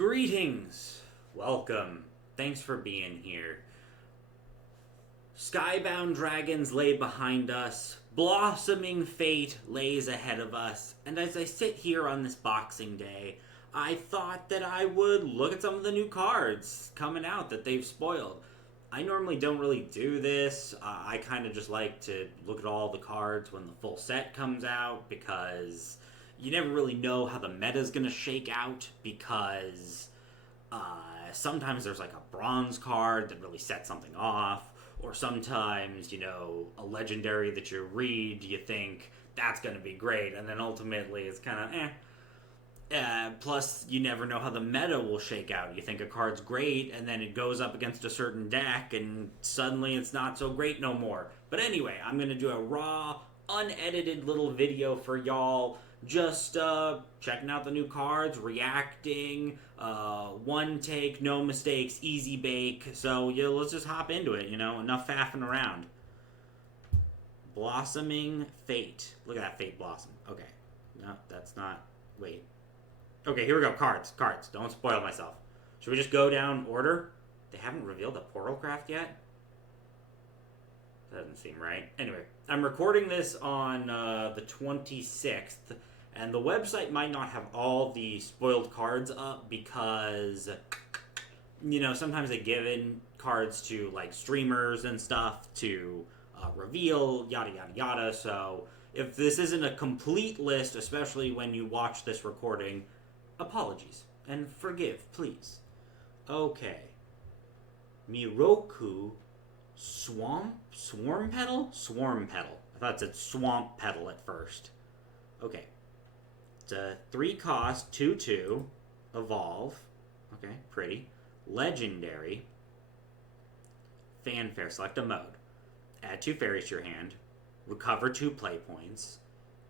Greetings! Welcome. Thanks for being here. Skybound dragons lay behind us, blossoming fate lays ahead of us, and as I sit here on this Boxing Day, I thought that I would look at some of the new cards coming out that they've spoiled. I normally don't really do this. I kind of just like to look at all the cards when the full set comes out because you never really know how the meta's going to shake out because sometimes there's like a bronze card that really sets something off, or sometimes, a legendary that you read, you think that's going to be great, and then ultimately it's kind of plus, you never know how the meta will shake out. You think a card's great, and then it goes up against a certain deck, and suddenly it's not so great no more. But anyway, I'm going to do a raw, unedited little video for y'all, just checking out the new cards, reacting, one take, no mistakes, easy bake. So, let's just hop into it, enough faffing around. Blossoming Fate. Look at that Fate blossom. Okay. No, that's not... Wait. Okay, here we go. Cards. Don't spoil myself. Should we just go down order? They haven't revealed the Portal Craft yet? That doesn't seem right. Anyway, I'm recording this on the 26th, and the website might not have all the spoiled cards up because, sometimes they give in cards to, like, streamers and stuff to reveal, yada, yada, yada. So if this isn't a complete list, especially when you watch this recording, apologies and forgive, please. Okay. Miroku Swarm Petal? Swarm Petal. I thought it said Swamp Petal at first. Okay. It's a 3-cost, 2/2, evolve. Okay, pretty. Legendary. Fanfare, select a mode. Add 2 fairies to your hand. Recover 2 play points.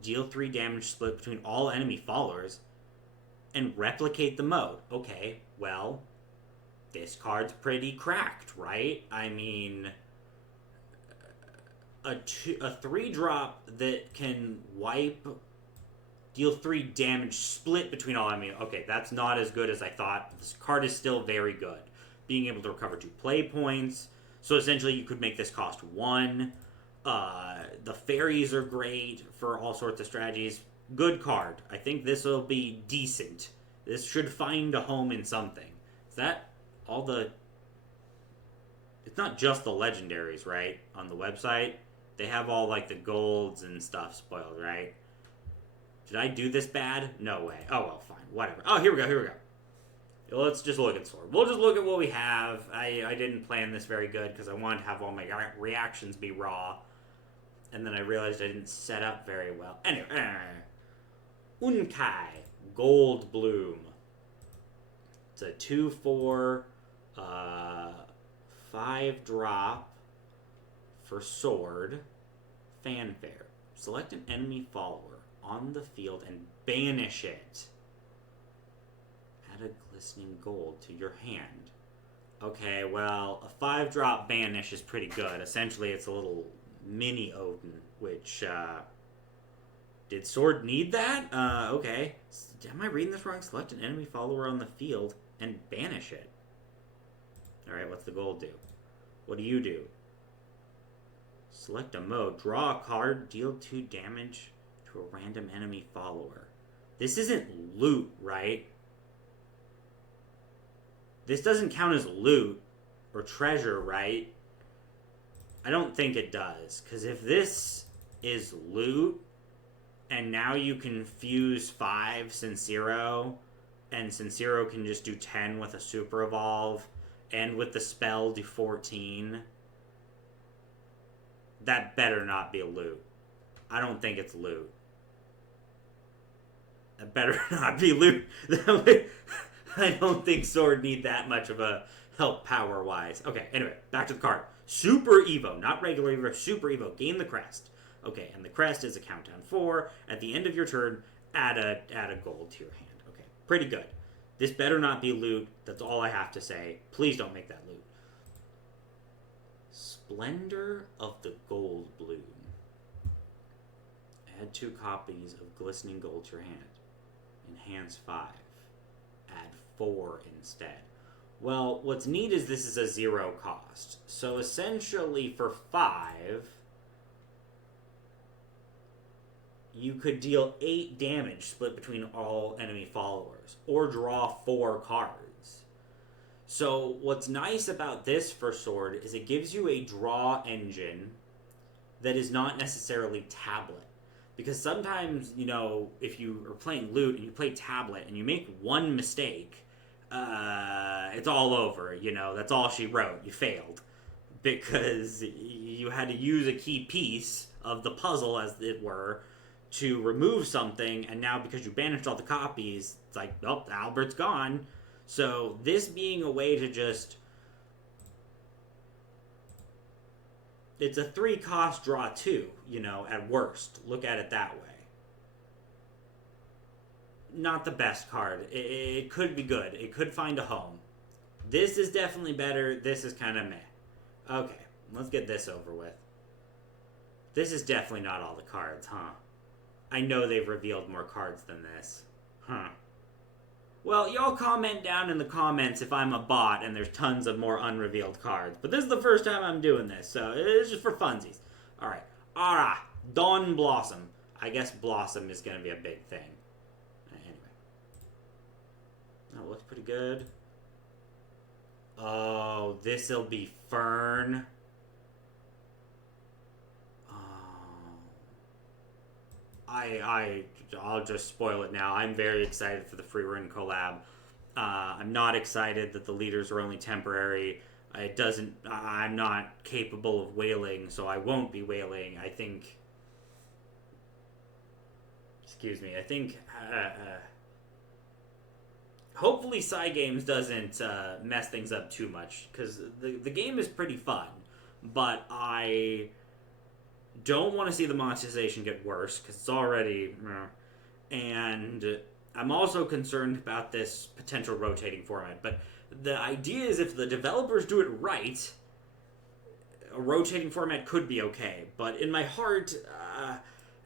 Deal 3 damage split between all enemy followers. And replicate the mode. Okay, well, this card's pretty cracked, right? I mean, a 3-drop that can deal 3 damage split between all enemies. Okay, that's not as good as I thought. This card is still very good. Being able to recover 2 play points. So essentially you could make this cost 1. The fairies are great for all sorts of strategies. Good card. I think this will be decent. This should find a home in something. Is that all the... It's not just the legendaries, right? On the website. They have all, like, the golds and stuff spoiled, right? Did I do this bad? No way. Oh, well, fine. Whatever. Oh, here we go. Let's just look at Sword. We'll just look at what we have. I didn't plan this very good because I wanted to have all my reactions be raw. And then I realized I didn't set up very well. Anyway. Unkai. Gold Bloom. It's a 2/4, 5-drop for Sword. Fanfare. Select an enemy follower on the field and banish it. Add a glistening gold to your hand. Okay, well, a 5-drop banish is pretty good. Essentially, it's a little mini Odin, which, did Sword need that? Okay. Am I reading this wrong? Select an enemy follower on the field and banish it. Alright, what's the gold do? What do you do? Select a mode. Draw a card. Deal 2 damage to a random enemy follower. This isn't loot, right? This doesn't count as loot or treasure, right? I don't think it does. Because if this is loot, and now you can fuse 5 Sincero, and Sincero can just do 10 with a Super Evolve, and with the spell do 14, that better not be a loot. I don't think it's loot. That better not be loot. I don't think Sword need that much of a help power-wise. Okay, anyway, back to the card. Super Evo, not regular Evo, Super Evo. Gain the crest. Okay, and the crest is a countdown 4. At the end of your turn, add a gold to your hand. Okay, pretty good. This better not be loot. That's all I have to say. Please don't make that loot. Splendor of the Gold Bloom. Add 2 copies of glistening gold to your hand. Enhance 5. Add 4 instead. Well, what's neat is this is a 0 cost. So essentially for 5, you could deal 8 damage split between all enemy followers, or draw 4 cards. So what's nice about this for Sword is it gives you a draw engine that is not necessarily tablet. Because sometimes, if you are playing Loot and you play tablet and you make one mistake, it's all over. That's all she wrote. You failed. Because you had to use a key piece of the puzzle, as it were, to remove something, and now because you banished all the copies, it's like, oh, Albert's gone. So this being a way to just... It's a 3 cost draw 2, at worst. Look at it that way. Not the best card. It could be good. It could find a home. This is definitely better. This is kind of meh. Okay, let's get this over with. This is definitely not all the cards, huh? I know they've revealed more cards than this. Huh. Well, y'all comment down in the comments if I'm a bot and there's tons of more unrevealed cards. But this is the first time I'm doing this, so it's just for funsies. Alright. Ara. Dawn Blossom. I guess Blossom is going to be a big thing. Anyway. That looks pretty good. Oh, this'll be Fern. I'll just spoil it now. I'm very excited for the Free Run collab. I'm not excited that the leaders are only temporary. I'm not capable of whaling, so I won't be whaling. I think hopefully Cygames doesn't mess things up too much, because the game is pretty fun, but I don't want to see the monetization get worse, because it's already... And I'm also concerned about this potential rotating format. But the idea is, if the developers do it right, a rotating format could be okay. But in my heart,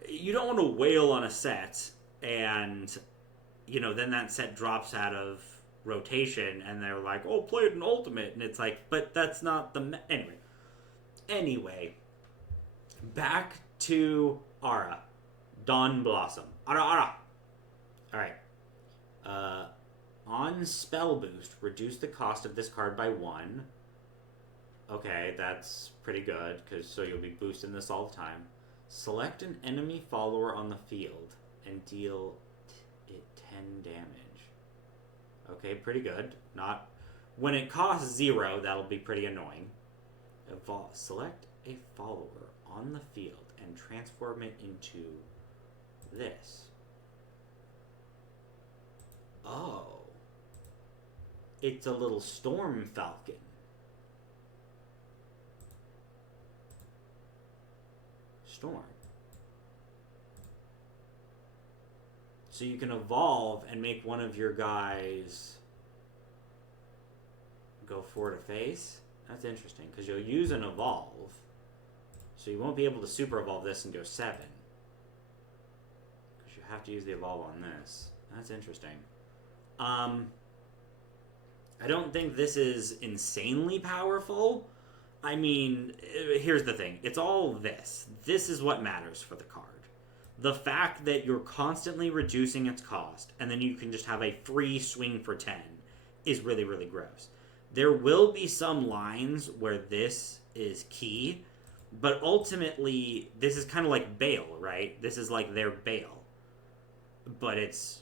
you don't want to whale on a set, and, then that set drops out of rotation, and they're like, oh, play it in Ultimate. And it's like, but that's not the... Anyway. Back to Ara. Dawn Blossom. Ara. Alright. On spell boost, reduce the cost of this card by 1. Okay, that's pretty good, so you'll be boosting this all the time. Select an enemy follower on the field and deal it 10 damage. Okay, pretty good. Not... When it costs 0, that'll be pretty annoying. Select a follower on the field and transform it into this. Oh. It's a little storm falcon. Storm. So you can evolve and make one of your guys go 4 to face. That's interesting, because you'll use an evolve. So you won't be able to super evolve this and go 7. Because you have to use the evolve on this. That's interesting. I don't think this is insanely powerful. I mean, here's the thing. It's all this. This is what matters for the card. The fact that you're constantly reducing its cost, and then you can just have a free swing for 10, is really, really gross. There will be some lines where this is key, but ultimately, this is kind of like Bale, right? This is like their Bale. But it's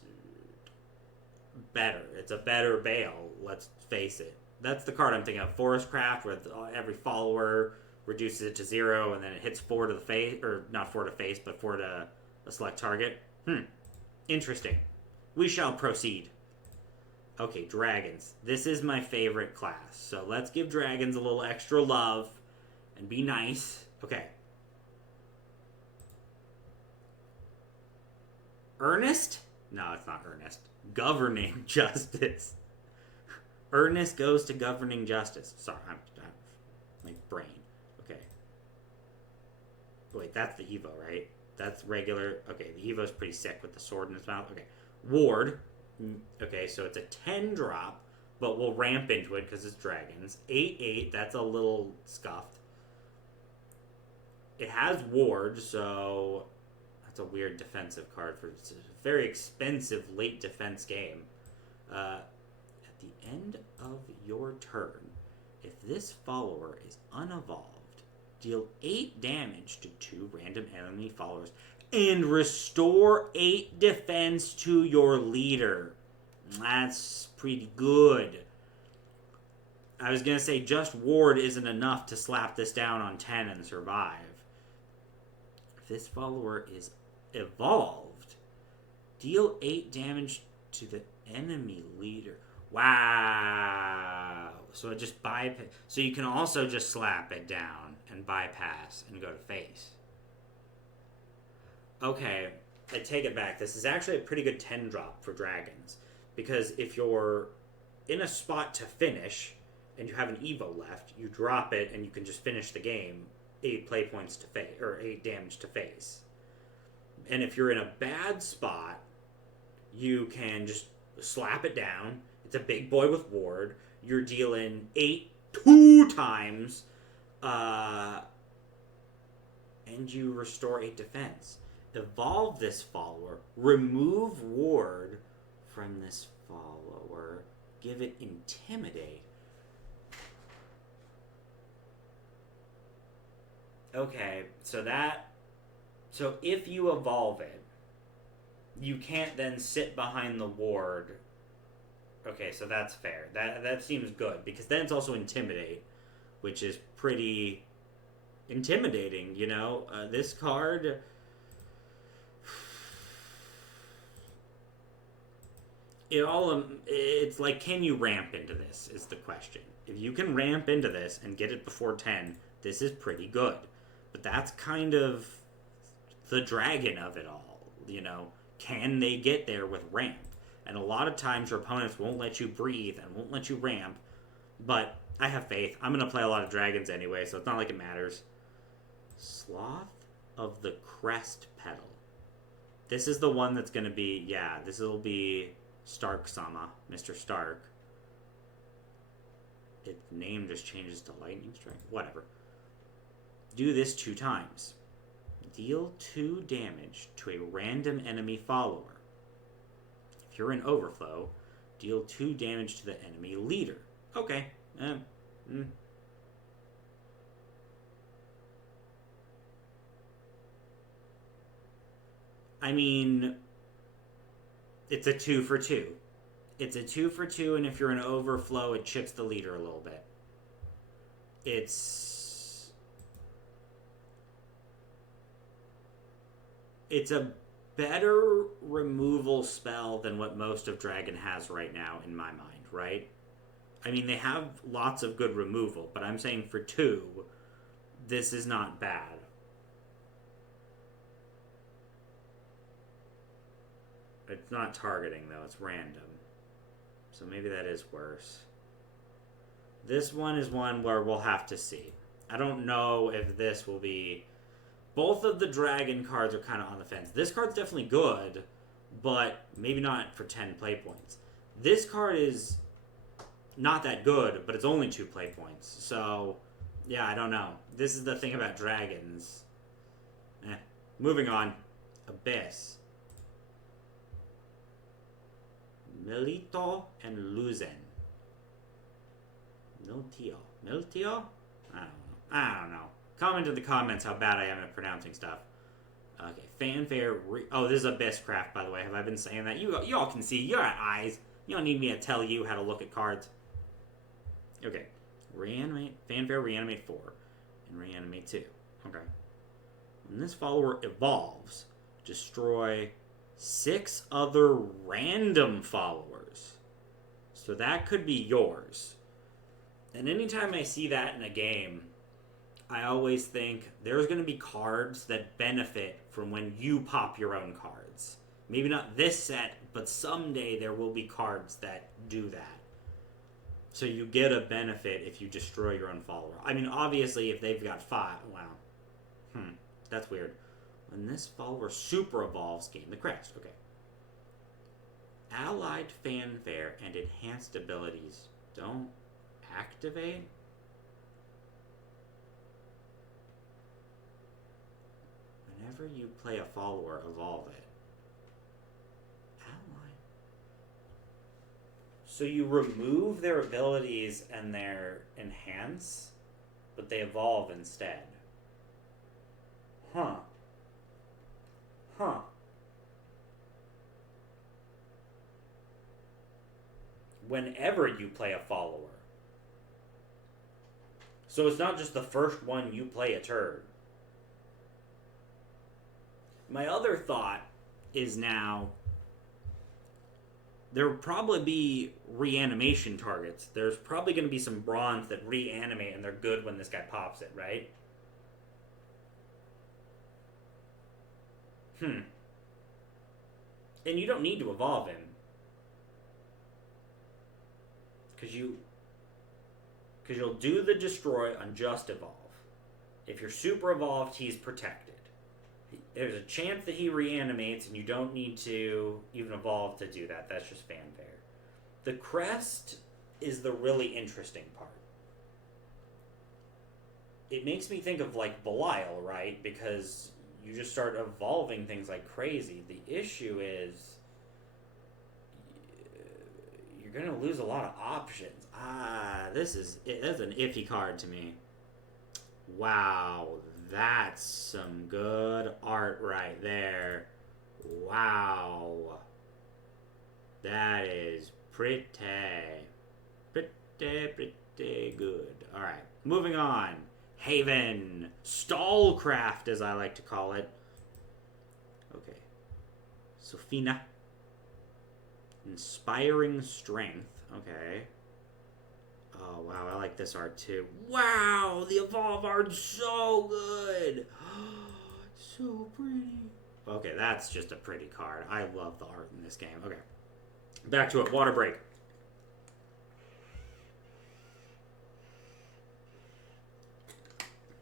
better. It's a better Bale, let's face it. That's the card I'm thinking of. Forestcraft, where every follower reduces it to 0, and then it hits 4 to the face, or not 4 to face, but 4 to a select target. Interesting. We shall proceed. Okay, dragons. This is my favorite class. So let's give dragons a little extra love and be nice. Okay. Ernest? No, it's not Ernest. Governing Justice. Ernest goes to Governing Justice. Sorry, I'm my brain. Okay. Wait, that's the Evo, right? That's regular. Okay, the Evo's pretty sick with the sword in his mouth. Okay. Ward. Okay, so it's a 10 drop, but we'll ramp into it because it's dragons. 8/8, that's a little scuffed. It has ward, so that's a weird defensive card for it's a very expensive late defense game. At the end of your turn, if this follower is unevolved, deal 8 damage to 2 random enemy followers and restore 8 defense to your leader. That's pretty good. I was going to say just ward isn't enough to slap this down on 10 and survive. If this follower is evolved, deal 8 damage to the enemy leader. Wow. So it just bypass. So you can also just slap it down and bypass and go to face. Okay, I take it back. This is actually a pretty good 10 drop for dragons. Because if you're in a spot to finish and you have an Evo left, you drop it and you can just finish the game 8 play points to face, or 8 damage to face. And if you're in a bad spot, you can just slap it down. It's a big boy with ward. You're dealing 8 2 times, and you restore 8 defense. Evolve this follower. Remove ward from this follower. Give it intimidate. Okay, so if you evolve it, you can't then sit behind the ward. Okay, so that's fair. That seems good, because then it's also intimidate, which is pretty intimidating, you know? This card... It's like, can you ramp into this, is the question. If you can ramp into this and get it before 10, this is pretty good. But that's kind of the dragon of it all, you know? Can they get there with ramp? And a lot of times your opponents won't let you breathe and won't let you ramp. But I have faith. I'm going to play a lot of dragons anyway, so it's not like it matters. Sloth of the Crest Petal. This is the one that's going to be, yeah, this will be Stark-sama, Mr. Stark. Its name just changes to Lightning Strike. Whatever. Do this 2 times. Deal 2 damage to a random enemy follower. If you're in overflow, deal 2 damage to the enemy leader. Okay. I mean, it's a 2 for 2. It's a 2 for 2, and if you're in overflow, it chips the leader a little bit. It's a better removal spell than what most of Dragon has right now, in my mind, right? I mean, they have lots of good removal, but I'm saying for 2, this is not bad. It's not targeting, though. It's random. So maybe that is worse. This one is one where we'll have to see. I don't know if this will be... Both of the dragon cards are kind of on the fence. This card's definitely good, but maybe not for 10 play points. This card is not that good, but it's only 2 play points. So, yeah, I don't know. This is the thing about dragons. Moving on. Abyss. Milito and Luzen. Miltio. Miltio? I don't know. Comment in the comments how bad I am at pronouncing stuff. Okay, fanfare. Oh, this is Abyss Craft, by the way. Have I been saying that? You all can see. You got eyes. You don't need me to tell you how to look at cards. Okay. Reanimate. Fanfare, reanimate 4. And reanimate 2. Okay. When this follower evolves, destroy 6 other random followers. So that could be yours. And anytime I see that in a game, I always think there's going to be cards that benefit from when you pop your own cards. Maybe not this set, but someday there will be cards that do that. So you get a benefit if you destroy your own follower. I mean, obviously, if they've got 5... Wow. That's weird. When this follower super evolves, gain the crest. Okay. Allied fanfare and enhanced abilities don't activate? Whenever you play a follower, evolve it. Allied. So you remove their abilities and their enhance, but they evolve instead. Huh. Huh. Whenever you play a follower. So it's not just the first one you play a turn. My other thought is now there will probably be reanimation targets. There's probably going to be some bronze that reanimate and they're good when this guy pops it, right? And you don't need to evolve him. Because you'll do the destroy on just evolve. If you're super evolved, he's protected. There's a chance that he reanimates, and you don't need to even evolve to do that. That's just fanfare. The crest is the really interesting part. It makes me think of like Belial, right? Because you just start evolving things like crazy. The issue is you're going to lose a lot of options. That's an iffy card to me. Wow, that's some good art right there. Wow. That is pretty good. Alright, moving on. Haven. Stallcraft, as I like to call it. Okay. Sophina. Inspiring Strength. Okay. Oh, wow, I like this art too. Wow, the Evolve art's so good. So pretty. Okay, that's just a pretty card. I love the art in this game. Okay. Back to it. Water break.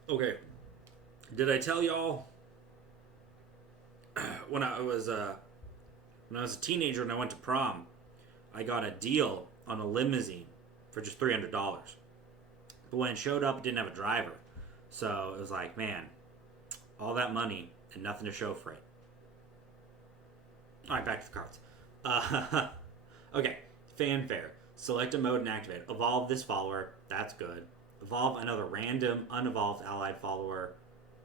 Okay. Did I tell y'all when I was a teenager and I went to prom, I got a deal on a limousine for just $300. But when it showed up, it didn't have a driver. So it was like, man, all that money and nothing to show for it. Alright, back to the cards. Okay, fanfare. Select a mode and activate. Evolve this follower. That's good. Evolve another random, unevolved allied follower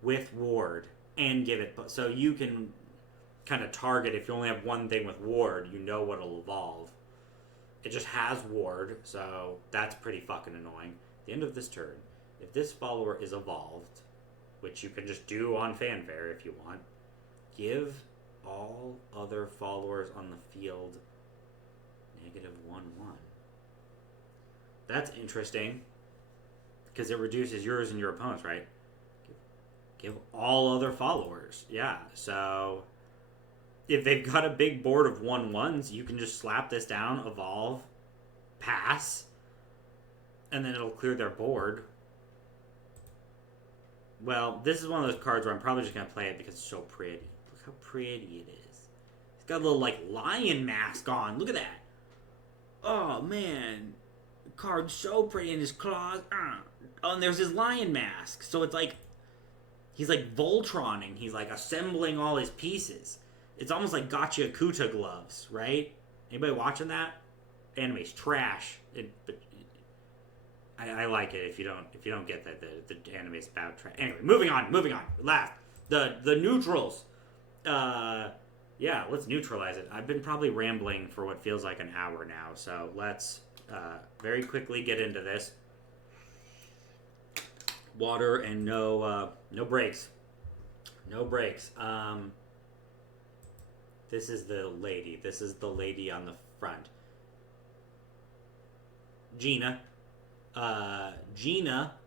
with ward and give it. So you can kind of target, if you only have one thing with ward, you know what'll evolve. It just has ward, so that's pretty fucking annoying. At the end of this turn, if this follower is evolved, which you can just do on fanfare if you want, give all other followers on the field -1/1. That's interesting, because it reduces yours and your opponent's, right? Give all other followers. Yeah, so if they've got a big board of 1/1s, you can just slap this down, evolve, pass, and then it'll clear their board. Well, this is one of those cards where I'm probably just going to play it because it's so pretty. Look how pretty it is. It's got a little, like, lion mask on. Look at that. Oh, man. The card's so pretty in his claws. Oh, and there's his lion mask. So it's like, he's like Voltroning. He's like assembling all his pieces. It's almost like Gotcha Kuta gloves, right? Anybody watching that? Anime's trash. But I like it if you don't get that the anime's about trash. Anyway, moving on. Last, the neutrals. Yeah, let's neutralize it. I've been probably rambling for what feels like an hour now, so let's very quickly get into this. Water and no breaks. No breaks. This is the lady. This is the lady on the front. Gina. Gina,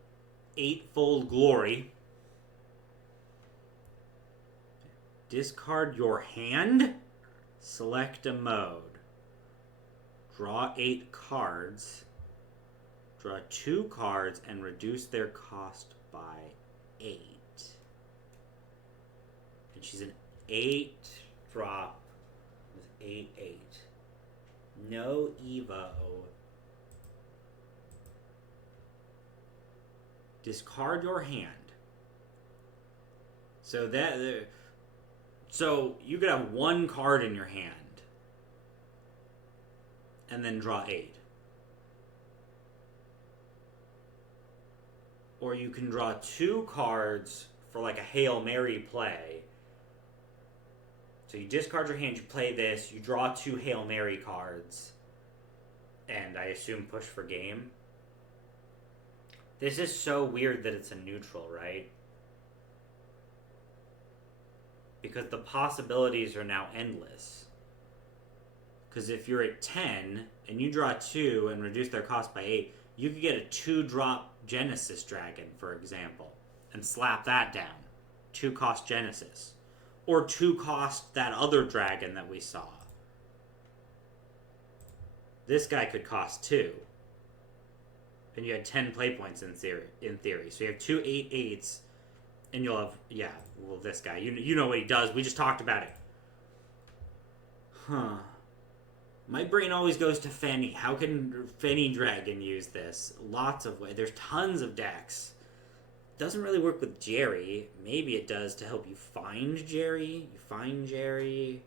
Eightfold Glory. Discard your hand. Select a mode. Draw 8 cards. Draw 2 cards and reduce their cost by 8. And she's an 8 drop with 8/8. No Evo. Discard your hand. So you could have one card in your hand and then draw 8. Or you can draw 2 cards for like a Hail Mary play. So you discard your hand, you play this, you draw 2 Hail Mary cards, and I assume push for game. This is so weird that it's a neutral, right? Because the possibilities are now endless. Because if you're at 10 and you draw 2 and reduce their cost by 8, you could get a 2-drop Genesis Dragon, for example, and slap that down. 2-cost Genesis. Or 2-cost that other dragon that we saw. This guy could cost 2. And you had 10 play points in theory. So you have 2 8/8s, and you'll have, this guy. You know what he does. We just talked about it. Huh. My brain always goes to Fenny. How can Fenny Dragon use this? Lots of ways. There's tons of decks. Doesn't really work with Jerry. Maybe it does to help you find Jerry. You find Jerry.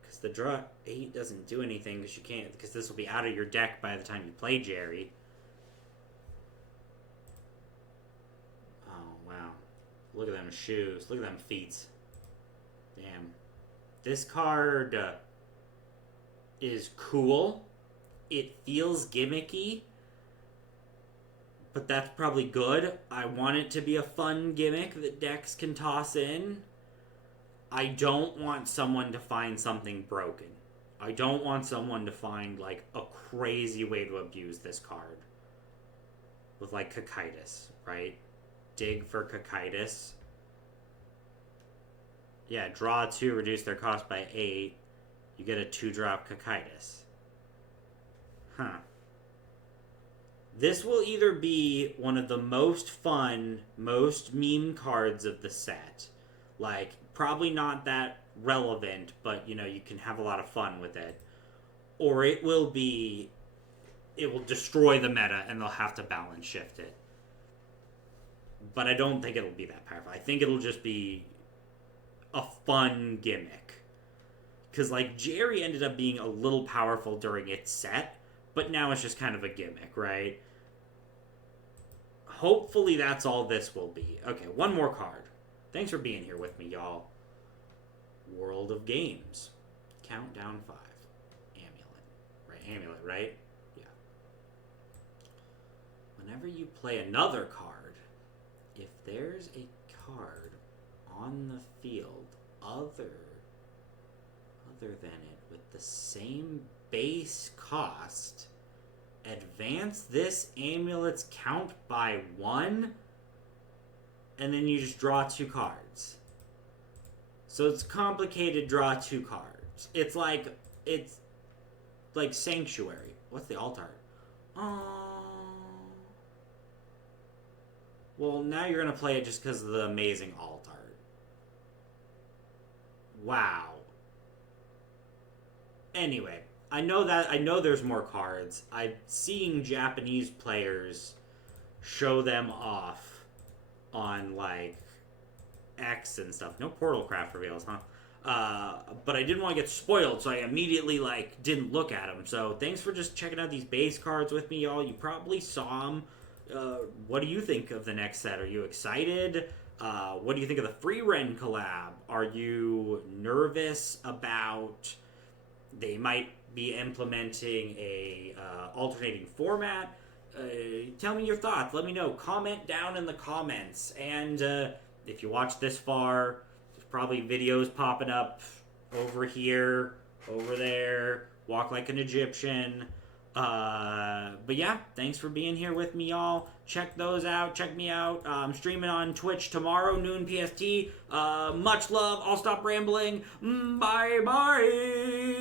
Because the draw 8 doesn't do anything because you can't. Because this will be out of your deck by the time you play Jerry. Oh, wow. Look at them shoes. Look at them feet. Damn. This card is cool. It feels gimmicky. But that's probably good. I want it to be a fun gimmick that decks can toss in. I don't want someone to find something broken. I don't want someone to find, like, a crazy way to abuse this card. With, like, Cocytus, right? Dig for Cocytus. Yeah, draw 2, reduce their cost by 8. You get a 2-drop Cocytus. Huh. This will either be one of the most fun, most meme cards of the set. Like, probably not that relevant, but, you can have a lot of fun with it. Or it will destroy the meta and they'll have to balance shift it. But I don't think it'll be that powerful. I think it'll just be a fun gimmick. Because, like, Jerry ended up being a little powerful during its set, but now it's just kind of a gimmick, right? Hopefully that's all this will be. Okay, one more card. Thanks for being here with me, y'all. World of Games. Countdown 5. Amulet, right? Yeah. Whenever you play another card, if there's a card on the field other than it with the same base cost, advance this amulet's count by 1, and then you just draw 2 cards. So it's complicated, draw 2 cards. It's like Sanctuary. What's the alt art? Well, now you're going to play it just because of the amazing alt art. Wow. Anyway, I know there's more cards. I'm seeing Japanese players show them off on, like, X and stuff. No Portal Craft reveals, huh? But I didn't want to get spoiled, so I immediately, like, didn't look at them. So thanks for just checking out these base cards with me, y'all. You probably saw them. What do you think of the next set? Are you excited? What do you think of the Free Ren collab? Are you nervous about they might be implementing a alternating format? Tell me your thoughts. Let me know. Comment down in the comments. And if you watch this far, there's probably videos popping up over here, over there. Walk like an Egyptian. But yeah, thanks for being here with me, y'all. Check those out. Check me out. I'm streaming on Twitch tomorrow, noon PST. Much love. I'll stop rambling. Bye-bye.